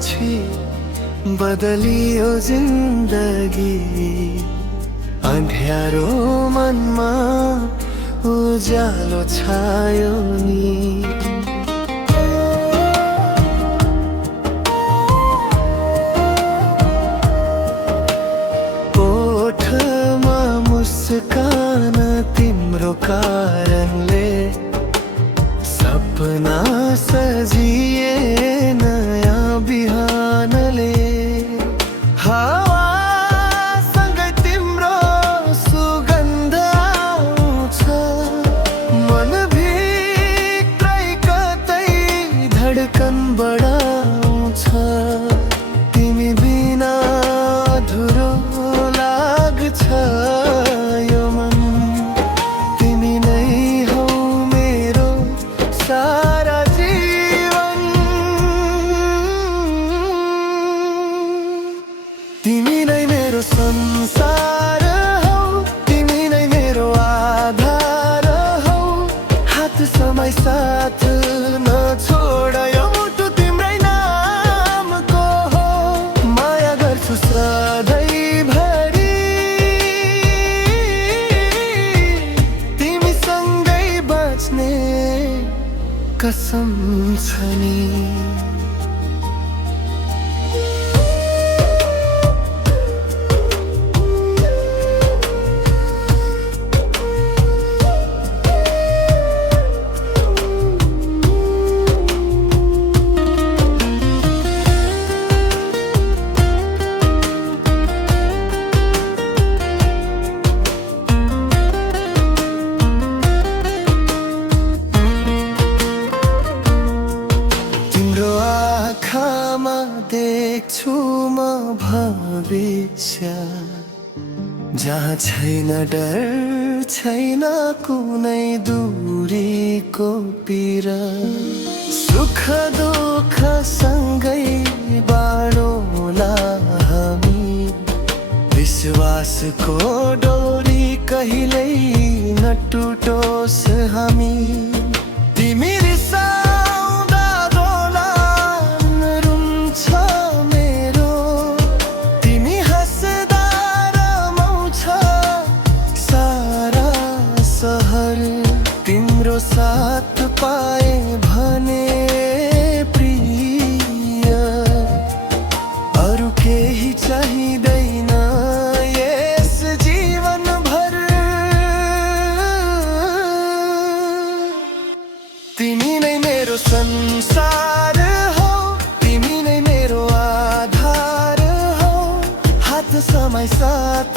पछि बदलियो जिन्दगी। अँध्यारो मनमा उज्यालो छायो नि। ओठमा मुस्कान तिम्रो कारणले सपना सजिए नयाँ बिहानले। हावासँगै तिम्रो सुगन्ध आउँछ, मनभित्रै कतै धड्कन बढाउँछ। तिमी बिना अधुरो लाग्छ यो मन, तिमी नै हौ मेरो सारा जीवन। तिमी नै मेरो संसार हौ, तिमी नै मेरो आधार हौ। हात समय साथ नछोड, यो मुटु तिम्रै नामको हो। माया गर्छु सधैँभरि, तिमीसँगै बाँच्ने कसम छ नि। आँखामा देख्छु म भविष्य, जहाँ छैन डर, छैन कुनै दूरीको पीडा। सुख दुःख सँगै बाँडौँला हामी, विश्वासको डोरी कहिल्यै नटुटोस् हामी। तिमी रिसाउँदा दोलान रुन्छ मेरो, तिमी हाँस्दा रमाउँछ सारा सहर। तिम्रो साथ पाए भने प्रिय, अरू केही चाहिँदैन यस जीवनभर। तिमी नै मेरो संसार हौ, तिमी नै मेरो आधार हौ। हात समय साथ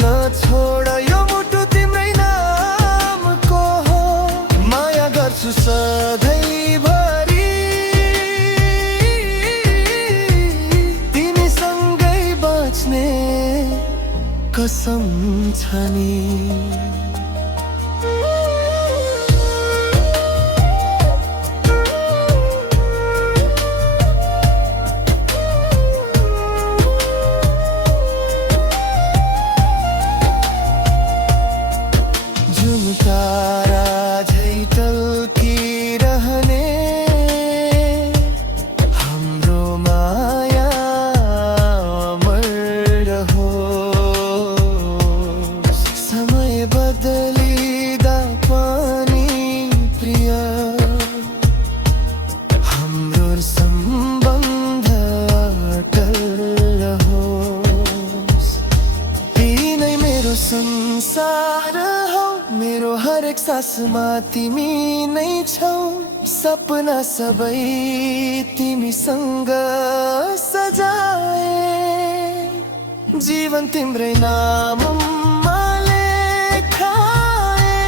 नछोड, यो मुटु तिम्रै नामको हो। माया गर्छु सधैँभरि, तिमीसँगै बाँच्ने कसम छ नि। तारा झै टल्किरहने हाम्रो माया अमर रहोस्। समय बदलिँदा पनि प्रिय, हाम्रो सम्बन्ध अटल रहोस्। तिमी मेरो संसार हौ, मेरो हरेक सासमा तिमी नै छौ। सपना सबै तिमीसँग सजाए, जीवन तिम्रै नाममा लेखाए।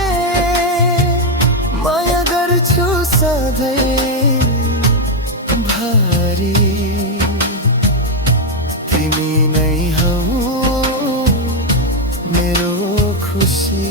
माया गर्छु सधैँभरि, तिमी नै हौ मेरो खुसी।